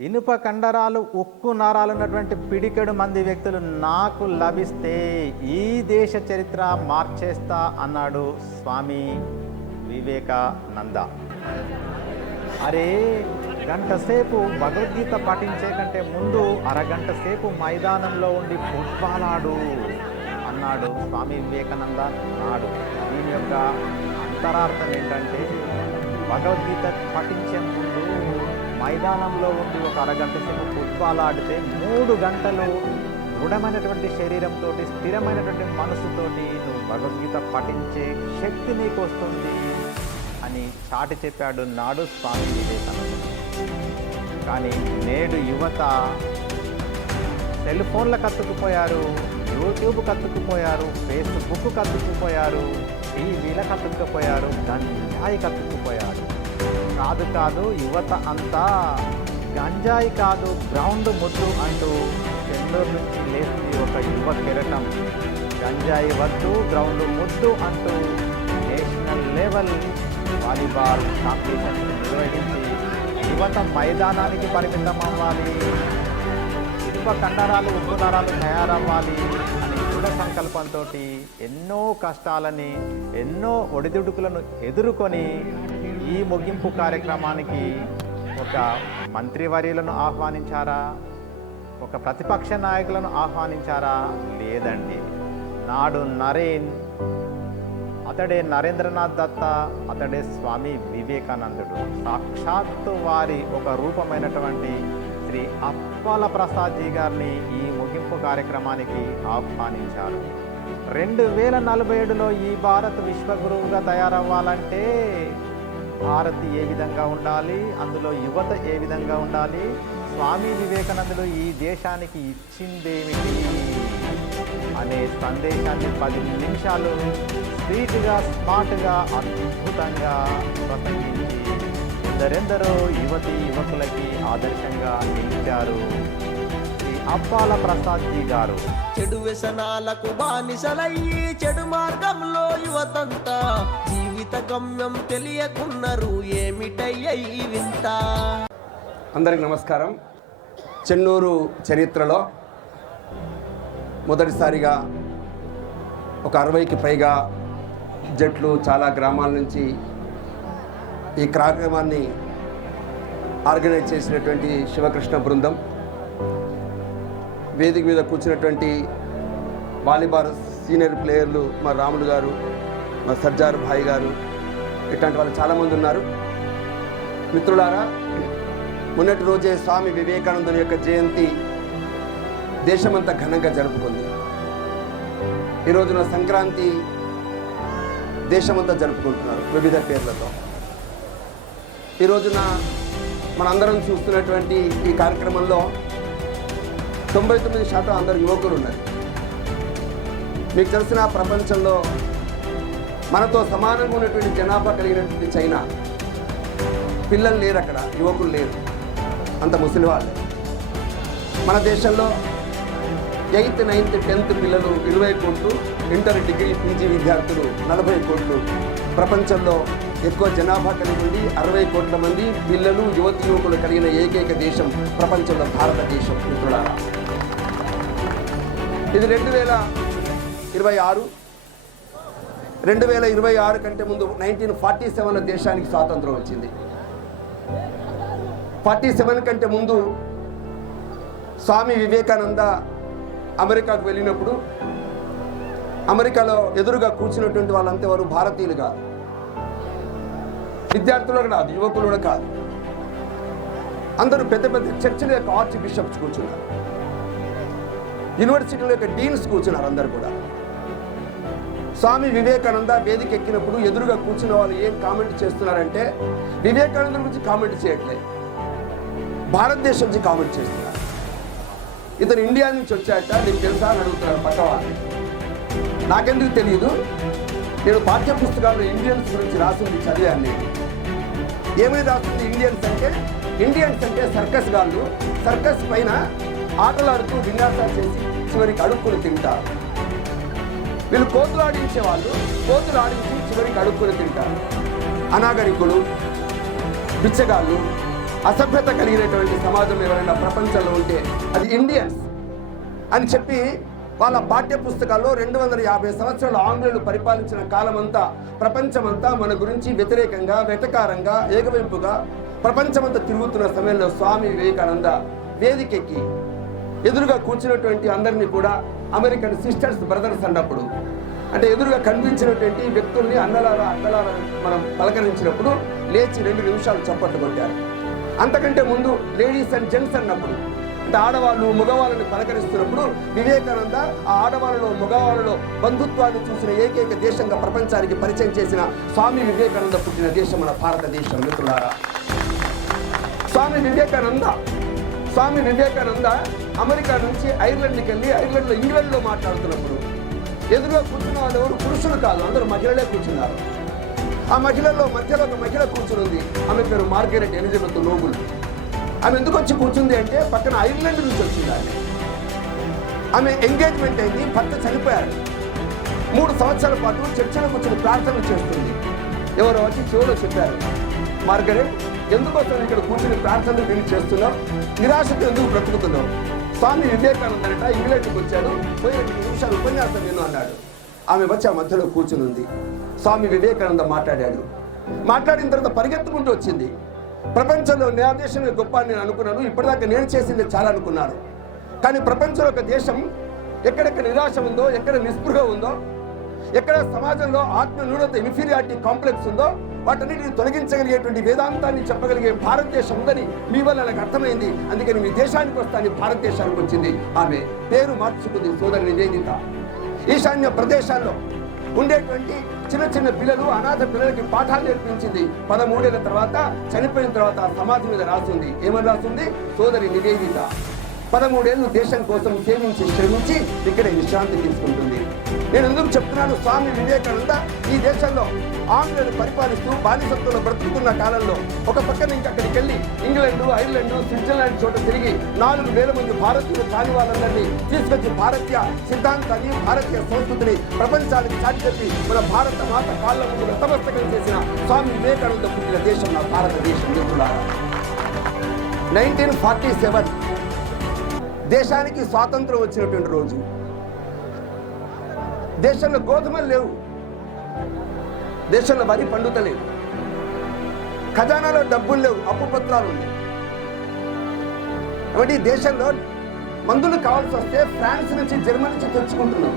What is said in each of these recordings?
ఇనుప కండరాలు ఉక్కు నరాలు ఉన్నటువంటి పిడికెడు మంది వ్యక్తులు నాకు లభిస్తే ఈ దేశ చరిత్ర మార్చేస్తా అన్నాడు స్వామి వివేకానంద. అరే గంట సేపు భగవద్గీత పాటించే కంటే ముందు అరగంట సేపు మైదానంలో ఉండి ఫుట్బాల్ ఆడు అన్నాడు స్వామి వివేకానంద నాడు. దీని యొక్క అంతరార్థం ఏంటంటే భగవద్గీత పఠించే ముందు మైదానంలో ఉండి ఒక అరగంట సేపు ఫుట్బాల్ ఆడితే మూడు గంటలు దృఢమైనటువంటి శరీరంతో స్థిరమైనటువంటి మనసుతోటి నువ్వు భగవద్గీత పఠించే శక్తి నీకు వస్తుంది అని చాటి చెప్పాడు నాడు స్వామి వివేకానంద. కానీ నేడు యువత సెల్ఫోన్ల కత్తుకుపోయారు యూట్యూబ్ కత్తుకుపోయారు ఫేస్బుక్ కత్తుకుపోయారు టీవీల కత్తుకుపోయారు న్యాయ కత్తుకుపోయారు. కాదు కాదు యువత అంతా గంజాయి కాదు గ్రౌండ్ ముద్దు అంటూ చెన్నూరు నుంచి లేచింది ఒక యువ కిరటం. గంజాయి వద్దు గ్రౌండ్ ముద్దు అంటూ నేషనల్ లెవెల్ వాలీబాల్ కాంపిటీషన్ నిర్వహించి యువత మైదానానికి పరిమితం అవ్వాలి. ఇనుప కండరాలు ఉప్పు నరాలు తయారవ్వాలి అని దృఢ సంకల్పంతో ఎన్నో కష్టాలని ఎన్నో ఒడిదుడుకులను ఎదుర్కొని ఈ ముగింపు కార్యక్రమానికి ఒక మంత్రివర్యులను ఆహ్వానించారా? ఒక ప్రతిపక్ష నాయకులను ఆహ్వానించారా? లేదండి. నాడు నరేన్ అతడే నరేంద్రనాథ్ దత్త అతడే స్వామి వివేకానందుడు. సాక్షాత్తు వారి ఒక రూపమైనటువంటి శ్రీ అప్పల ప్రసాద్జీ గారిని ఈ ముగింపు కార్యక్రమానికి ఆహ్వానించారు. రెండు వేల నలభై ఏడులో ఈ భారత్ విశ్వగురువుగా తయారవ్వాలంటే భారతి ఏ విధంగా ఉండాలి? అందులో యువత ఏ విధంగా ఉండాలి? స్వామి వివేకానందులు ఈ దేశానికి ఇచ్చిందేమిటి? అనే సందేశాన్ని పది నిమిషాలు స్వీట్గా స్మార్ట్గా అద్భుతంగా ప్రసంగించి ఎందరెందరో యువతి యువకులకి ఆదర్శంగా నిలిచారు. శ్రీ అప్పాల ప్రసాద్జీ గారు. చెడు వ్యసనాలకు బానిసలయ్యి చెడు మార్గంలో యువతంతా జీవిత గమ్యం తెలియకున్నారు ఏమిటయ్య ఈ వింత? అందరికి నమస్కారం. చెన్నూరు చరిత్రలో మొదటిసారిగా ఒక అరవైకి పైగా జట్లు చాలా గ్రామాల నుంచి ఈ కార్యక్రమాన్ని ఆర్గనైజ్ చేసినటువంటి శివకృష్ణ బృందం వేదిక మీద కూర్చున్నటువంటి వాలీబాల్ సీనియర్ ప్లేయర్లు మా రాములు గారు మా సర్జార్ భాయ్ గారు ఇట్లాంటి వాళ్ళు చాలామంది ఉన్నారు. మిత్రులారా మొన్నటి రోజే స్వామి వివేకానందుని యొక్క జయంతి దేశమంతా ఘనంగా జరుపుకుంది. ఈ రోజున సంక్రాంతి దేశమంతా జరుపుకుంటున్నారు వివిధ పేర్లతో. ఈ రోజున మనందరం చూస్తున్నటువంటి ఈ కార్యక్రమంలో తొంభై తొమ్మిది శాతం అందరు యువకులు ఉన్నారు. మీకు తెలిసిన ప్రపంచంలో మనతో సమానంగా ఉన్నటువంటి జనాభా కలిగినటువంటి చైనా. పిల్లలు లేరు అక్కడ యువకులు లేరు. అంత ముసలి వాళ్ళు. మన దేశంలో ఎయిత్ నైన్త్ టెన్త్ పిల్లలు ఇరవై కోట్లు ఇంటర్ డిగ్రీ పీజీ విద్యార్థులు నలభై కోట్లు. ప్రపంచంలో ఎక్కువ జనాభా కలిగి ఉంది అరవై కోట్ల మంది పిల్లలు యువతి యువకులు కలిగిన ఏకైక దేశం ప్రపంచంలో భారతదేశం మిత్రులారా. ఇది రెండు వేల ఇరవై ఆరు రెండు వేల ఇరవై ఆరు కంటే ముందు నైన్టీన్ ఫార్టీ సెవెన్లో దేశానికి స్వాతంత్రం వచ్చింది. ఫార్టీ సెవెన్ కంటే ముందు స్వామి వివేకానంద అమెరికాకు వెళ్ళినప్పుడు అమెరికాలో ఎదురుగా కూర్చున్నటువంటి వాళ్ళంతా వారు భారతీయులు కాదు. విద్యార్థులు కాదు యువకులు కూడా కాదు. అందరూ పెద్ద పెద్ద చర్చిల యొక్క ఆర్చ్ బిషప్స్ కూర్చున్నారు. యూనివర్సిటీల యొక్క డీన్స్ కూర్చున్నారు అందరు కూడా. స్వామి వివేకానంద వేదిక ఎక్కినప్పుడు ఎదురుగా కూర్చున్న వాళ్ళు ఏం కామెంట్ చేస్తున్నారంటే వివేకానంద గురించి కామెంట్ చేయట్లేదు భారతదేశం నుంచి కామెంట్ చేస్తున్నారు. ఇతను ఇండియా నుంచి వచ్చాక నీకు తెలుసా అని అడుగుతున్నారు పక్క నాకెందుకు తెలియదు నేను పాఠ్య పుస్తకాల్లో ఇండియన్స్ గురించి రాసింది చదివాను నేను. ఏమని రాస్తుంది ఇండియన్స్ అంటే ఇండియన్స్ అంటే సర్కస్ గాళ్ళు. సర్కస్ పైన ఆటలాడుతూ విన్యాసాలు చేసి చివరికి అడుక్కుని తింటారు. వీళ్ళు కోతులు ఆడించే వాళ్ళు కోతులు ఆడించి చివరికి అడుక్కుని తింటారు. అనాగరికులు బిచ్చగాళ్ళు అసభ్యత కలిగినటువంటి సమాజం ఎవరైనా ప్రపంచంలో ఉంటే అది ఇండియన్స్ అని చెప్పి వాళ్ళ పాఠ్య పుస్తకాల్లో రెండు వందల యాభై సంవత్సరాలు ఆంగ్లేయులు పరిపాలించిన కాలమంతా ప్రపంచమంతా మన గురించి వ్యతిరేకంగా వెటకారంగా ఏకవైపుగా ప్రపంచమంతా తిరుగుతున్న సమయంలో స్వామి వివేకానంద వేదికెక్కి ఎదురుగా కూర్చున్నటువంటి అందరినీ కూడా అమెరికన్ సిస్టర్స్ బ్రదర్స్ అన్నప్పుడు అంటే ఎదురుగా కనిపించినటువంటి వ్యక్తుల్ని అన్నలారా అన్నలారా మనం పలకరించినప్పుడు లేచి రెండు నిమిషాలు చప్పట్లు కొట్టారు. అంతకంటే ముందు లేడీస్ అండ్ జెంట్స్ అన్నప్పుడు అంటే ఆడవాళ్ళు మగవాళ్ళని పలకరిస్తున్నప్పుడు వివేకానంద ఆ ఆడవాళ్ళలో మగవాళ్ళలో బంధుత్వాన్ని చూసిన ఏకైక దేశంగా ప్రపంచానికి పరిచయం చేసిన స్వామి వివేకానంద పుట్టిన దేశం మన భారతదేశం మిత్రులారా. స్వామి వివేకానంద స్వామి వివేకానంద అమెరికా నుంచి ఐర్లాండ్కి వెళ్ళి ఐర్లాండ్లో ఇంగ్లాండ్లో మాట్లాడుతున్నప్పుడు ఎదురుగా కూర్చున్న వాళ్ళు ఎవరు? పురుషులు కాదు. అందరూ మహిళలే కూర్చున్నారు. ఆ మహిళల్లో మధ్యలో ఒక మహిళ కూర్చునుంది ఆమె పేరు మార్గరెట్ ఎలిజబెత్ నోబుల్ ఆమె ఎందుకు వచ్చి కూర్చుంది అంటే పక్కన ఐర్లాండ్ నుంచి వచ్చింది ఆమె. ఆమె ఎంగేజ్మెంట్ అయింది భర్త చనిపోయారు మూడు సంవత్సరాల పాటు చర్చలో కూర్చొని ప్రార్థనలు చేస్తుంది. ఎవరో వచ్చి చెవులో చెప్పారు మార్గరెట్ ఎందుకోసం ఇక్కడ కూర్చుని ప్రార్థనలు విని చేస్తున్నావు? నిరాశతో ఎందుకు బ్రతుకుతున్నావు? స్వామి వివేకానందనట ఇంగ్లాండ్కి వచ్చాడు. పోయి రెండు నిమిషాలు ఉపన్యాసం విను అన్నాడు. ఆమె వచ్చి ఆ మధ్యలో కూర్చుని ఉంది. స్వామి వివేకానంద మాట్లాడాడు. మాట్లాడిన తర్వాత పరిగెత్తుకుంటూ వచ్చింది. ప్రపంచంలో నా దేశమే గొప్ప నేను అనుకున్నాను. ఇప్పటిదాకా నేను చేసింది చాలా అనుకున్నాను. కానీ ప్రపంచంలో ఒక దేశం ఎక్కడెక్కడ నిరాశ ఉందో ఎక్కడ నిస్పృహ ఉందో ఎక్కడ సమాజంలో ఆత్మ న్యూనత ఇన్ఫీరియారిటీ కాంప్లెక్స్ ఉందో వాటన్నిటిని తొలగించగలిగేటువంటి వేదాంతాన్ని చెప్పగలిగే భారతదేశం ఉందని మీ వల్ల నాకు అర్థమైంది. అందుకని మీ దేశానికి వస్తాను భారతదేశానికి వచ్చింది. ఆమె పేరు మార్చుకుంది సోదరి నివేదిత ఈశాన్య ప్రదేశాల్లో ఉండేటువంటి చిన్న చిన్న పిల్లలు అనాథ పిల్లలకి పాఠాలు నేర్పించింది. పదమూడేళ్ళ తర్వాత చనిపోయిన తర్వాత సమాజం సమాధి మీద రాసింది. ఏమని రాసింది? సోదరి నివేదిత పదమూడేళ్ళు దేశం కోసం సేవించి శ్రమించి ఇక్కడే విశ్రాంతి తీసుకుంటుంది. నేను ఎందుకు చెప్తున్నాను? స్వామి వివేకానంద ఈ దేశంలో ఆంగ్లేయులు పరిపాలిస్తూ బానిసత్వంలో బ్రతుకుతున్న కాలంలో ఒక పక్కన ఇంకా అక్కడికి వెళ్ళి ఇంగ్లాండ్ ఐర్లాండ్ స్విట్జర్లాండ్ చోట తిరిగి నాలుగు వేల మంది భారతీయులు కాని వాళ్ళందరినీ తీసుకొచ్చి భారతీయ సిద్ధాంతాన్ని భారతీయ సంస్కృతిని ప్రపంచానికి చాటి చెప్పి మన భారత మాత కాళ్ళ ముందు నతమస్తకం చేసిన స్వామి వివేకానంద పుట్టిన దేశం నా భారతదేశం మిత్రులారా. నైన్టీన్ ఫార్టీ సెవెన్ దేశానికి స్వాతంత్రం వచ్చినటువంటి రోజు. దేశంలో గోధుమలు లేవు. దేశంలో వరి పండుతలేదు. ఖజానాలో డబ్బులు లేవు అప్పు పత్రాలు ఉన్నాయి. కాబట్టి దేశంలో మందులు కావాల్సి వస్తే ఫ్రాన్స్ నుంచి జర్మనీ నుంచి తెచ్చుకుంటున్నాం.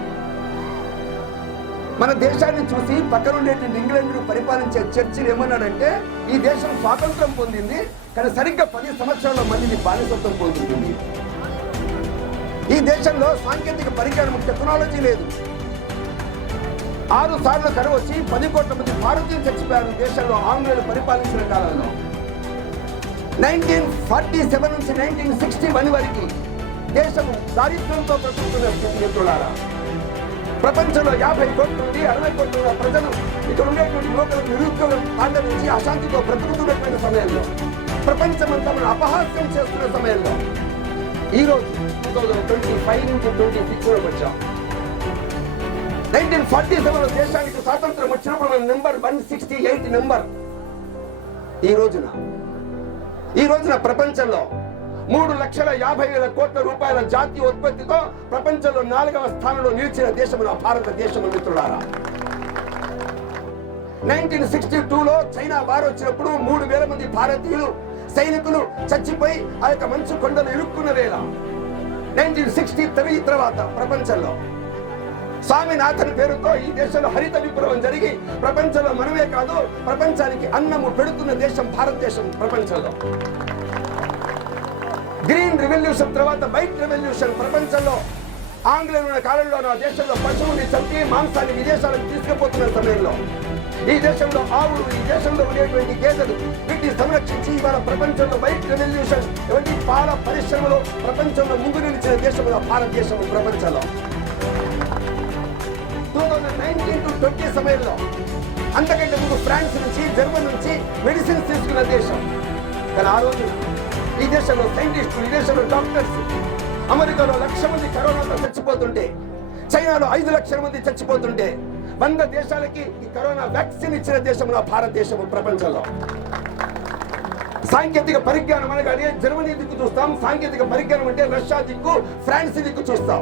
మన దేశాన్ని చూసి పక్కన ఉండేటువంటి ఇంగ్లాండ్ పరిపాలించే చర్చిలు ఏమన్నాడంటే ఈ దేశం స్వాతంత్రం పొందింది కానీ సరిగ్గా పది సంవత్సరాల మందిని బానిసత్వం పొందుతుంది. ఈ దేశంలో సాంకేతిక పరిజ్ఞానం టెక్నాలజీ లేదు. ఆరు సార్లు కరువు వచ్చి పది కోట్ల మంది భారతీయులు చచ్చిపోయారు దేశంలో ఆంగ్లేయులు పరిపాలించిన కాలంలో. నైన్టీన్ ఫార్టీ సెవెన్ నుంచి నైన్టీన్ సిక్స్టీ వన్ వరకు దేశం దారిద్ర్యంతో బ్రతుకుతున్న స్థితి మిత్రులారా. ప్రపంచంలో యాభై కోట్ల నుండి అరవై కోట్ల ప్రజలు ఇక్కడ ఉండేటువంటి యువకులకు నిరుద్యోగం నుంచి అశాంతితో బ్రతుకుతున్నటువంటి సమయంలో ప్రపంచమంతా మనం అపహాస్యం చేస్తున్న సమయంలో ఈ రోజు టూ థౌజండ్ ట్వంటీ ఫైవ్ నుంచి ట్వంటీ సిక్స్ వచ్చాం. నైన్టీన్ ఫార్టీ సెవెన్ దేశానికి స్వాతంత్రం వచ్చినప్పుడు మన number one sixty eight number ఈ రోజున. ఈ రోజున ప్రపంచంలో మూడు లక్షల యాభై వేల కోట్ల రూపాయల జాతీయ ఉత్పత్తితో ప్రపంచంలో నాలుగవ స్థానంలో నిలిచిన దేశం నా భారతదేశం మిత్రులారా. నైన్టీన్ సిక్స్టీ టూలో చైనా వారు వచ్చినప్పుడు మూడు వేల మంది భారతీయులు సైనికులు చచ్చిపోయి ఆ యొక్క మంచు కొండలు ఇరుక్కున్న వేళ నైన్టీన్ సిక్స్టీ త్రీ తర్వాత ప్రపంచంలో స్వామినాథన్ పేరుతో ఈ దేశంలో హరిత విప్లవం జరిగి ప్రపంచంలో మనమే కాదు ప్రపంచానికి అన్నము పెడుతున్న దేశం భారతదేశం ప్రపంచంలో. గ్రీన్ రెవల్యూషన్ తర్వాత వైట్ రెవల్యూషన్ ప్రపంచంలో. ఆంగ్లేయుల ఉన్న కాలంలో నా దేశంలో పశువుని చంపి మాంసాన్ని విదేశాలకు తీసుకుపోతున్న సమయంలో ఈ దేశంలో ఆవులు ఈ దేశంలో ఉండేటువంటి గేదెలు వీటిని సంరక్షించి ఇవాళ ప్రపంచంలో వైట్ రెవల్యూషన్ ఇవన్నీ పాల పరిశ్రమలో ప్రపంచంలో ముందు నిలిచిన దేశం భారతదేశం ప్రపంచంలో. Two thousand nineteen to twenty సమయంలో అంతకంటే ముందు ఫ్రాన్స్ నుంచి జర్మనీ నుంచి మెడిసిన్స్ తీసుకున్న దేశం. కానీ ఆ రోజు ఈ దేశంలో సైంటిస్టులు ఈ దేశంలో డాక్టర్స్ అమెరికాలో లక్ష మంది కరోనాతో చచ్చిపోతుంటే చైనాలో ఐదు లక్షల మంది చచ్చిపోతుంటే వంద దేశాలకి ఈ కరోనా వ్యాక్సిన్ ఇచ్చిన దేశం నా భారతదేశం ప్రపంచంలో. సాంకేతిక పరిజ్ఞానం అనగానే జర్మనీ దిక్కు చూస్తాం సాంకేతిక పరిజ్ఞానం అంటే రష్యా దిక్కు ఫ్రాన్స్ దిక్కు చూస్తాం.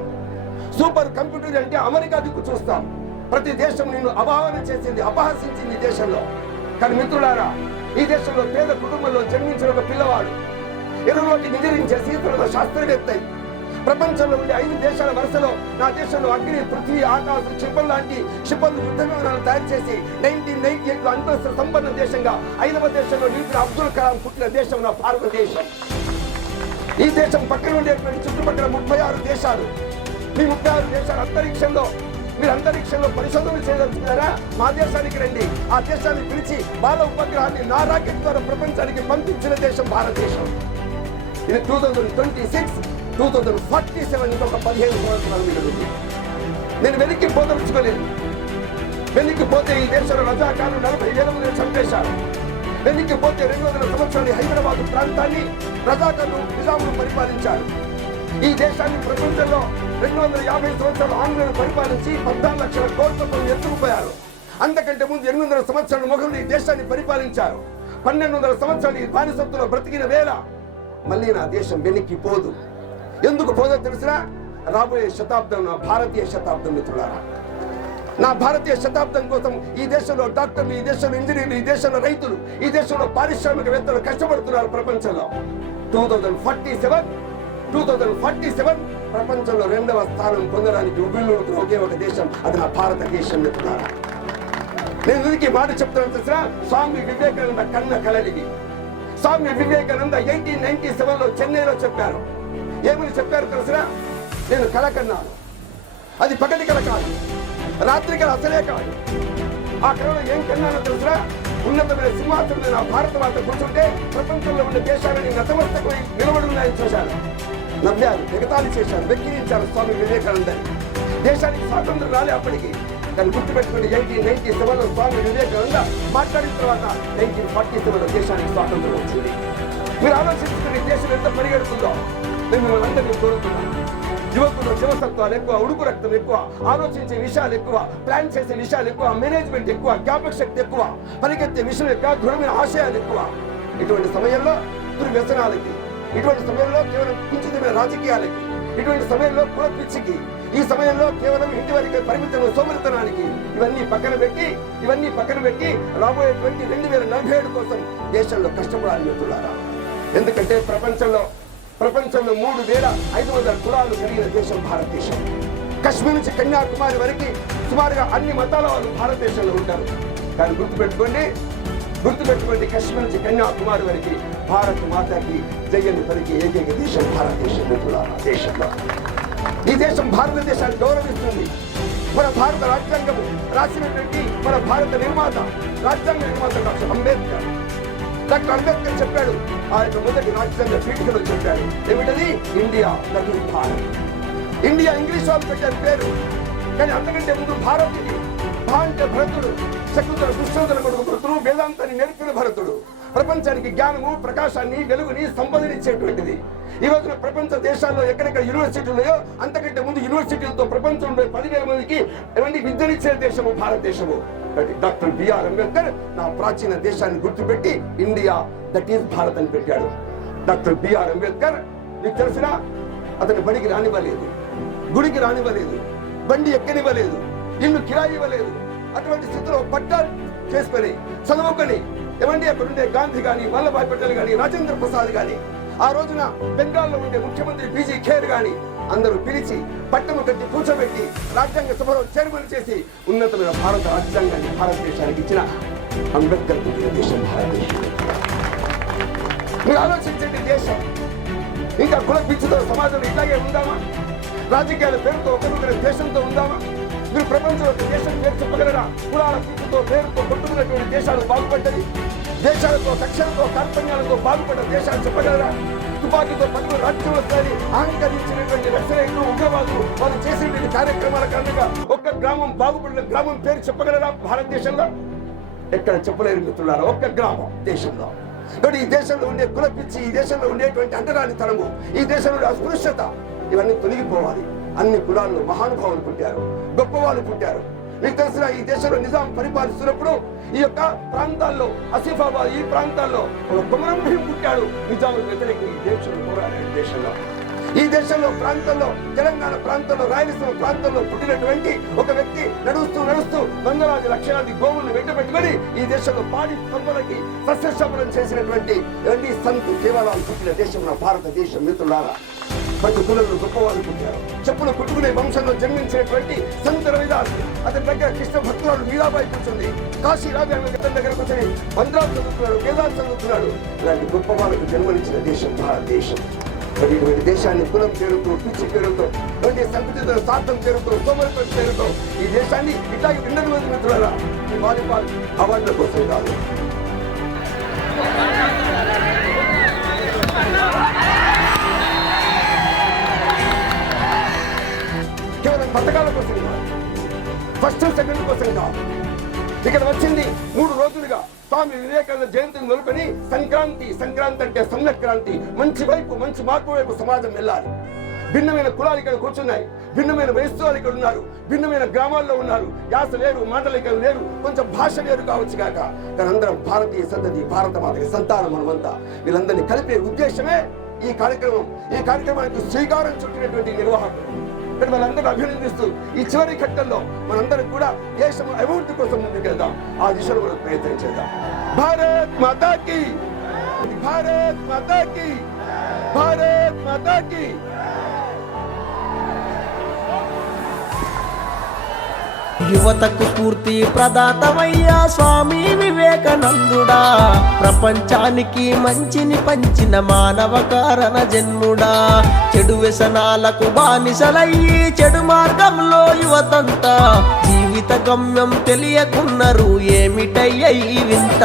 సూపర్ కంప్యూటర్ అంటే అమెరికా దిక్కు చూస్తాం. ప్రతి దేశం నిన్ను అభావన చేసింది అపహసించింది ఈ దేశంలో. కానీ మిత్రులారా ఈ దేశంలో పేద కుటుంబంలో జన్మించిన ఒక పిల్లవాడు ఎరువులోకి నిజరించే చేసి శాస్త్రవేత్త ప్రపంచంలో ఉండే ఐదు దేశాల వరుసలో నా దేశంలో అగ్ని పృథ్వీ ఆకాశం క్షిపం లాంటి క్షిపంలు యుద్ధ విమానాలు తయారు చేసి నైన్టీన్ నైన్టీ ఎయిట్లో అంతరిక్ష సంపన్న దేశంగా ఐదవ దేశంలో నిలిపిన అబ్దుల్ కలాం పుట్టిన దేశం నా భారతదేశం. ఈ దేశం పక్కన ఉండేటువంటి చుట్టుపక్కల ముప్పై ఆరు దేశాలు. మీ ముప్పై ఆరు దేశాలు అంతరిక్షంలో మీరు అంతరిక్షంలో పరిశోధనలు చేయదలుచుకున్నారా? మా దేశానికి రండి. ఆ దేశాన్ని పిలిచి బాల ఉపగ్రహాన్ని నా రాకెట్ ద్వారా ప్రపంచానికి పంపించిన దేశం భారతదేశం. ఇది two thousand twenty six two thousand forty seven ఇంకొక పదిహేను సంవత్సరాలు మిగులుతుంది నేను వెనక్కి పోదలుచుకోలేదు వెనక్కి పోతే ఈ దేశంలో రజాకాలు నలభై వేల మందిని చంపేశారు. వెనక్కి పోతే రెండు వందల సంవత్సరాలు హైదరాబాద్ ప్రాంతాన్ని రజాకాలు నిజాములు పరిపాలించారు. ఈ దేశాన్ని ప్రపంచంలో రెండు వందల యాభై సంవత్సరాలు ఆంగ్లను పరిపాలించి పద్నాలుగు లక్షల కోట్లతో ఎత్తుకుపోయారు. అంతకంటే ముందు ఎనిమిది వందల సంవత్సరాల మొఘలు ఈ దేశాన్ని పరిపాలించారు. పన్నెండు వందల సంవత్సరాలు ఈ బానిసత్తులో బ్రతికిన వేళ మళ్ళీ నా దేశం వెనక్కి పోదు. ఎందుకు పోదో తెలిసినా రాబోయే శతాబ్దం నా భారతీయ శతాబ్దం మిత్రులారా. నా భారతీయ శతాబ్దం కోసం ఈ దేశంలో డాక్టర్లు ఈ దేశంలో ఇంజనీర్లు ఈ దేశంలో రైతులు ఈ దేశంలో పారిశ్రామికవేత్తలు కష్టపడుతున్నారు ప్రపంచంలో. Two thousand forty seven two thousand forty seven ప్రపంచంలో రెండవ స్థానం పొందడానికి ఉబిల్లుడుతున్న ఒకే ఒక దేశం అది నా భారతదేశం మిత్రులారా. నేను ఇందుకు మాట చెప్తున్నాను తెలిసిన స్వామి వివేకానంద కన్న కలలివి స్వామి వివేకానంద ఎయిటీన్ నైన్టీ సెవెన్లో చెన్నైలో చెప్పారు. ఏమని చెప్పారు తెలిసినా నేను కళ కన్నాను అది పగటి కల కాదు రాత్రి కల అసలే కాదు. ఆ కళలో ఏం కన్నానో తెలిసినా ఉన్నతమైన సింహాసనం భారత మాత కూర్చుంటే ప్రపంచంలో ఉన్న దేశాలని నతమస్తకమై నిలబడున్నాయని చూశాను. నవ్వారు ఎగతాళి చేశారు వెక్కిరించారు స్వామి వివేకానందని దేశానికి స్వాతంత్రం రాలే అప్పటికి. కానీ గుర్తుపెట్టుకుని ఎయిటీన్ నైన్టీ సెవెన్లో స్వామి వివేకానంద మాట్లాడిన తర్వాత నైన్టీన్ ఫార్టీ సెవెన్లో దేశానికి స్వాతంత్రం వచ్చింది. మీరు ఆలోచిస్తున్న దేశం ఎంత పరిగెడుతుందో నేను మిమ్మల్ని అందరినీ కోరుతున్నాను యువకులు జీవసత్వాలు ఎక్కువ ఉడుకు రక్తం ఎక్కువ ఆలోచించే విషయాలు ఎక్కువ ప్లాన్ చేసే విషయాలు ఎక్కువ మేనేజ్మెంట్ ఎక్కువ జ్ఞాపక శక్తి ఎక్కువ పరిగెత్తే విషయం ఎక్కువ దృఢమైన ఆశయాలు ఎక్కువ. ఇటువంటి సమయంలో దుర్వ్యసనాలకి ఇటువంటి సమయంలో కేవలం కుంచితమైన రాజకీయాలకి ఇటువంటి సమయంలో కులపిచ్చికి ఈ సమయంలో కేవలం ఇంటి వరకే పరిమితం సోమరితనానికి ఇవన్నీ పక్కన పెట్టి ఇవన్నీ పక్కన పెట్టి రాబోయేటువంటి రెండు వేల నలభై ఏడు కోసం దేశంలో కష్టపడాలి మిత్రులారా. ఎందుకంటే ప్రపంచంలో ప్రపంచంలో మూడు వేల ఐదు వందల కులాలు కలిగిన దేశం భారతదేశం. కశ్మీర్ నుంచి కన్యాకుమారి వరకు సుమారుగా అన్ని మతాల వాళ్ళు భారతదేశంలో ఉంటారు. కానీ గుర్తుపెట్టుకోండి గుర్తుపెట్టుకోండి కశ్మీర్ నుంచి కన్యాకుమారి వరకు భారత్ మాతకి జయని పలికి ఏకైక దేశం భారతదేశం దేశంలో. ఈ దేశం భారతదేశాన్ని గౌరవిస్తుంది. మన భారత రాజ్యాంగము రాసినటువంటి మన భారత నిర్మాత రాజ్యాంగ నిర్మాత డాక్టర్ అంబేద్కర్. డాక్టర్ అంబేద్కర్ చెప్పాడు. ఆ యొక్క మొదటి రాజ్యాంగ పీఠికలో చెప్పాడు. ఏమిటది? India that Bharat. India English వాళ్ళు పెట్టారు పేరు. కానీ అంతకంటే ముందు భారతుడి భా అంటే భరతుడు శకుంతల దుష్యంతుల కొడుకు భరతుడు వేదాంతాన్ని నేర్పిన భరతుడు. ప్రపంచానికి జ్ఞానము ప్రకాశాన్ని వెలుగుని సంపదనిచ్చేటువంటిది ఈ రోజున ప్రపంచ దేశాల్లో ఎక్కడెక్కడ యూనివర్సిటీలు ఉన్నాయో అంతకంటే ముందు యూనివర్సిటీలతో ప్రపంచంలో పదివేల మందికి ఎలాంటి విద్యనిచ్చే దేశము భారతదేశము. ఒకటి డాక్టర్ బిఆర్ అంబేద్కర్ నా ప్రాచీన దేశాన్ని గుర్తుపెట్టి ఇండియా దట్ ఈస్ భారత్ అని పెట్టాడు. డాక్టర్ బిఆర్ అంబేద్కర్ మీకు తెలిసిన? అతని బడికి రానివ్వలేదు. గుడికి రానివ్వలేదు. బండి ఎక్కనివ్వలేదు. ఇల్లు కిరాయి ఇవ్వలేదు. అటువంటి స్థితిలో పట్టాలు చేసుకొని చదువుకొని ఏమండి అక్కడుండే గాంధీ గాని వల్లభాయ్ పటేల్ కానీ రాజేంద్ర ప్రసాద్ గాని ఆ రోజున బెంగాల్లో ఉండే ముఖ్యమంత్రి బీజీ ఖేర్ గాని అందరూ పిలిచి పట్టము కట్టి కూర్చోబెట్టి రాజ్యాంగ సభలో చేరుమని చేసి ఉన్నతమైన భారత రాజ్యాంగాన్ని భారతదేశానికి ఇచ్చిన అంబేద్కర్ పుట్టిన దేశం భారతదేశం. మీరు ఆలోచించండి దేశం. ఇంకా కుల పిచ్చితో సమాజంలో ఇలాగే ఉందామా? రాజకీయాల పేరుతో ఒకరికొకరి దేశంతో ఉందామా? మీరు ప్రపంచంలో దేశం పేరు చెప్పగలరా? కులాల పిచ్చితో పేరుతో కొట్టుకున్నటువంటి దేశాలు బాగుపడ్డది దేశాలతో కక్షలతో కార్పణ్యాలతో బాగుపడ్డ దేశాలు చెప్పగలరా? తుపాకీతో పట్టుకుని రాజ్యం వస్తాయని అహంకరించినటువంటి నక్సలైట్లు ఉగ్రవాదులు వాళ్ళు చేసినటువంటి కార్యక్రమాల కారణంగా ఒక్క గ్రామం బాగుపడిన గ్రామం పేరు చెప్పగలరా భారతదేశంలో? ఎక్కడ చెప్పలేరు మిత్రులారా ఒక్క గ్రామం దేశంలో. కాబట్టి ఈ దేశంలో ఉండే కుల పిచ్చి ఈ దేశంలో ఉండేటువంటి అంటరాని తనము ఈ దేశంలో ఉండే అస్పృశ్యత ఇవన్నీ తొలగిపోవాలి. అన్ని కులాల్లో మహానుభావులు పుట్టారు గొప్పవాళ్ళు పుట్టారు. మీకు తెలిసిన ఈ దేశంలో నిజాం పరిపాలిస్తున్నప్పుడు ఈ యొక్క ప్రాంతాల్లో ఆసిఫాబాద్ ఈ ప్రాంతాల్లో ఒక కుమరం భీం పుట్టాడు. నిజాం వ్యతిరేకంగా ఈ దేశంలో పోరాడాడు దేశంలో. ఈ దేశంలో ప్రాంతంలో తెలంగాణ ప్రాంతంలో రాయలసీమ ప్రాంతంలో పుట్టినటువంటి ఒక వ్యక్తి నడుస్తూ నడుస్తూ వందలాది లక్షలాది గోవులను వెంట పెట్టుకొని ఈ దేశంలో పాడి సంపదకి సస్యశమనం చేసినటువంటి ఎన్ని సంతు దేవాలయాలు పుట్టిన దేశం మన భారతదేశం మిత్రులారా. ప్రతి కులంలో గొప్పవాళ్ళు పుట్టారు. చెప్పులు కుట్టుకునే వంశంలో జన్మించినటువంటి సంత రవిదాసు అతని దగ్గర కృష్ణ భక్తురాలు మీరాబాయి కూర్చుంది. కాశీ రాజు ఆమె ఇతని దగ్గర కూర్చొని మంత్రాలు చదువుతున్నాడు వేదాలు చదువుతున్నాడు. ఇలాంటి గొప్ప వాళ్ళకు జన్మనిచ్చిన దేశం భారతదేశం. మరి ఇటువంటి దేశాన్ని కులం పేరుతో పిచ్చి పేరుతో అలాగే సంకుచిత స్వార్థం పేరుతో సోమరిపేట పేరుతో ఈ దేశాన్ని ఇట్లాగే విన్నది మంది మిత్రులారా ఈ వాలీబాల్ అవార్డుల కోసం కాదు. కేవలం పథకాల కోసం కాదు. ఫస్ట్ సెకండ్ కోసం ఇక్కడ వచ్చింది మూడు రోజులుగా స్వామి వివేకానంద జయంతిని నిలుపుకొని సంక్రాంతి సంక్రాంతి అంటే సంక్రాంతి మంచి వైపు మంచి మార్పు వైపు సమాజం వెళ్ళాలి. భిన్నమైన కులాలు ఇక్కడ కూర్చున్నాయి. భిన్నమైన వయస్సు వాళ్ళు ఇక్కడ ఉన్నారు. భిన్నమైన గ్రామాల్లో ఉన్నారు. యాస లేరు మాటలు ఇక్కడ లేరు. కొంచెం భాష లేరు కావచ్చు కాక. కానీ అందరం భారతీయ సంతతి భారత మాతకి సంతానం మనమంతా. వీళ్ళందరినీ కలిపే ఉద్దేశమే ఈ కార్యక్రమం. ఈ కార్యక్రమానికి శ్రీకారం చుట్టినటువంటి నిర్వాహకులు. మనందరూ అభినందిస్తూ ఈ చివరి ఘట్టంలో మనందరం కూడా దేశం అభివృద్ధి కోసం ముందుకెళ్దాం. ఆ దిశలో మనం ప్రయత్నం చేద్దాం. భారత్ మాతాకి! భారత్ మాతాకి! భారత్ మాతాకి! యువతకు స్ఫూర్తి ప్రదాతమయ్యా స్వామి వివేకానందుడా. ప్రపంచానికి మంచిని పంచిన మానవ కారణ జన్ముడా. చెడు వ్యసనాలకు బానిసలయ్యి చెడు మార్గంలో యువతంతా. జీవిత గమ్యం తెలియకున్నారు ఏమిటయ్య వింత?